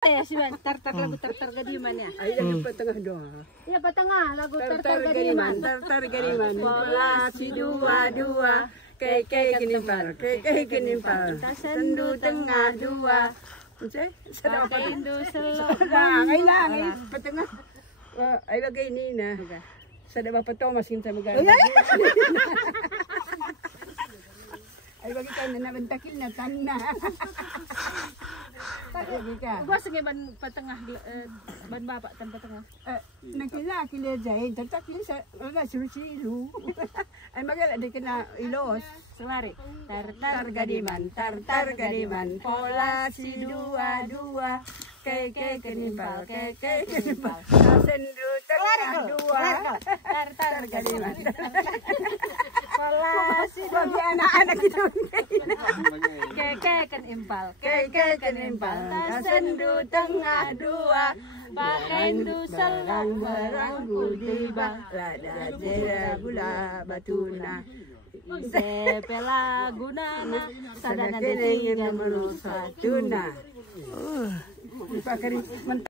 Si Man, tartar lagu tartar gadiman ya. Ay, yang patengah doa. Ya patengah lagu tartar gadiman. Tartar gadiman. Pola si dua. Keke kenimpal. Sendu tengah dua. Pakai Indu selo. Ay lang, ay patengah. Ay lagay ini na. Sa Bapak Thomas kita magana. Ay bagi ka na nabantakil na tanna. Gua sengi ban patengah ban bapak tanpa tengah. Nakila jay, tatakil sa wala silu. Ay magala di kena ilos. Selari. Tartar gadiman, pola si dua. Keke kenimpal. Sendu tengah dua. Tartar Gadiman. Pola si Bagi anak-anak itu. keke kan impal. Keke kenimpal. Sendu tengah dua. Pakendu selang Barangku tiba. Lada jera gula batuna. Sepela gunana sadana Sadana detiga ingin menusa tuna. Pakai